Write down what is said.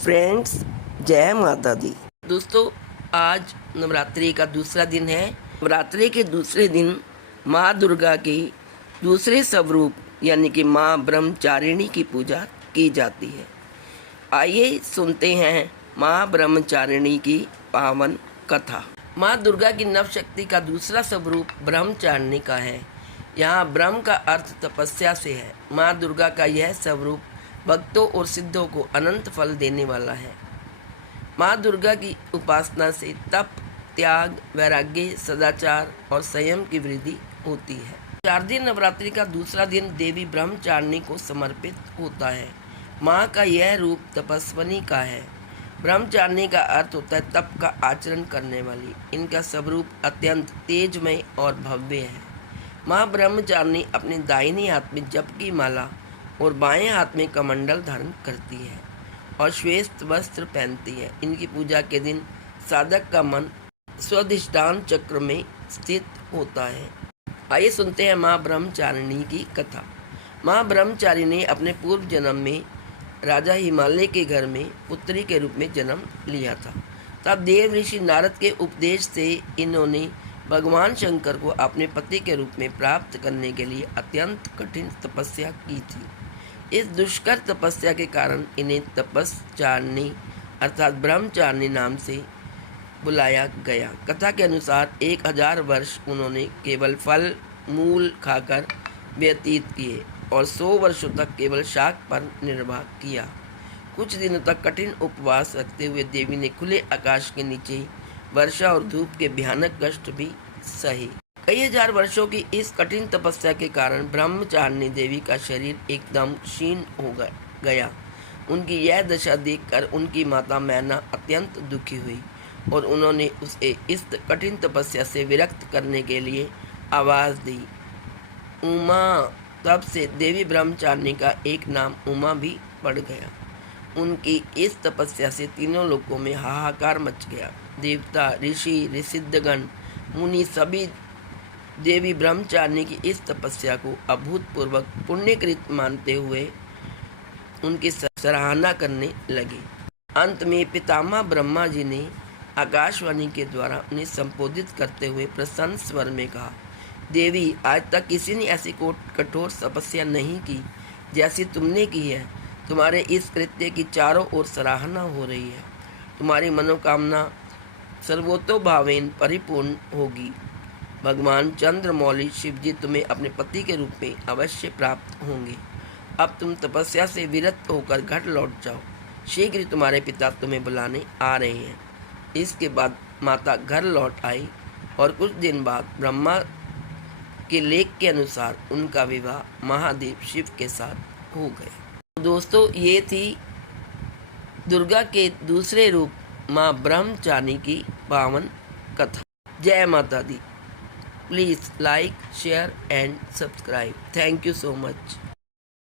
Friends, जय माता दी। दोस्तों, आज नवरात्रि का दूसरा दिन है। नवरात्रि के दूसरे दिन माँ दुर्गा के दूसरे स्वरूप यानी कि माँ ब्रह्मचारिणी की पूजा की जाती है। आइए सुनते हैं माँ ब्रह्मचारिणी की पावन कथा। माँ दुर्गा की नव शक्ति का दूसरा स्वरूप ब्रह्मचारिणी का है। यहाँ ब्रह्म का अर्थ तपस्या से है। माँ दुर्गा का यह स्वरूप भक्तों और सिद्धों को अनंत फल देने वाला है। माँ दुर्गा की उपासना से तप, त्याग, वैराग्य, सदाचार और संयम की वृद्धि होती है। शारदीय नवरात्रि का दूसरा दिन देवी ब्रह्मचारिणी को समर्पित होता है। माँ का यह रूप तपस्विनी का है। ब्रह्मचारिणी का अर्थ होता है तप का आचरण करने वाली। इनका स्वरूप अत्यंत तेजमय और भव्य है। माँ ब्रह्मचारिणी अपने दाहिने हाथ में जप की माला और बाएं हाथ में कमंडल धारण करती है और श्वेत वस्त्र पहनती है। इनकी पूजा के दिन साधक का मन स्वाधिष्ठान चक्र में स्थित होता है। आइए सुनते हैं माँ ब्रह्मचारिणी की कथा। माँ ब्रह्मचारिणी अपने पूर्व जन्म में राजा हिमालय के घर में पुत्री के रूप में जन्म लिया था। तब देव ऋषि नारद के उपदेश से इन्होंने भगवान शंकर को अपने पति के रूप में प्राप्त करने के लिए अत्यंत कठिन तपस्या की थी। इस दुष्कर तपस्या के कारण इन्हें तपस्चारिणी अर्थात ब्रह्मचारिणी नाम से बुलाया गया। कथा के अनुसार 1000 वर्ष उन्होंने केवल फल मूल खाकर व्यतीत किए और 100 वर्षों तक केवल शाक पर निर्वाह किया। कुछ दिनों तक कठिन उपवास रखते हुए देवी ने खुले आकाश के नीचे वर्षा और धूप के भयानक कष्ट भी सहे। कई हजार वर्षों की इस कठिन तपस्या के कारण ब्रह्मचारिणी देवी का शरीर एकदम क्षीण हो गया। उनकी यह दशा देखकर उनकी माता मैना अत्यंत दुखी हुई और उन्होंने उसे इस कठिन तपस्या से विरक्त करने के लिए आवाज़ दी, उमा। तब से देवी ब्रह्मचारिणी का एक नाम उमा भी पड़ गया। उनकी इस तपस्या से तीनों लोकों में हाहाकार मच गया। देवता, ऋषि, सिद्धगण, मुनि सभी देवी ब्रह्मचारिणी की इस तपस्या को अभूतपूर्वक पुण्यकृत मानते हुए उनकी सराहना करने लगे। अंत में पितामह ब्रह्मा जी ने आकाशवाणी के द्वारा उन्हें संबोधित करते हुए प्रसन्न स्वर में कहा, देवी, आज तक किसी ने ऐसी कठोर तपस्या नहीं की जैसी तुमने की है। तुम्हारे इस कृत्य की चारों ओर सराहना हो रही है। तुम्हारी मनोकामना सर्वतोभावेन परिपूर्ण होगी। भगवान चंद्रमौली शिवजी तुम्हें अपने पति के रूप में अवश्य प्राप्त होंगे। अब तुम तपस्या से विरत होकर घर लौट जाओ। शीघ्र ही तुम्हारे पिता तुम्हें बुलाने आ रहे हैं। इसके बाद माता घर लौट आई और कुछ दिन बाद ब्रह्मा के लेख के अनुसार उनका विवाह महादेव शिव के साथ हो गया। दोस्तों, ये थी दुर्गा के दूसरे रूप माँ ब्रह्मचारिणी की पावन कथा। जय माता दी। Please like, share and subscribe. Thank you so much.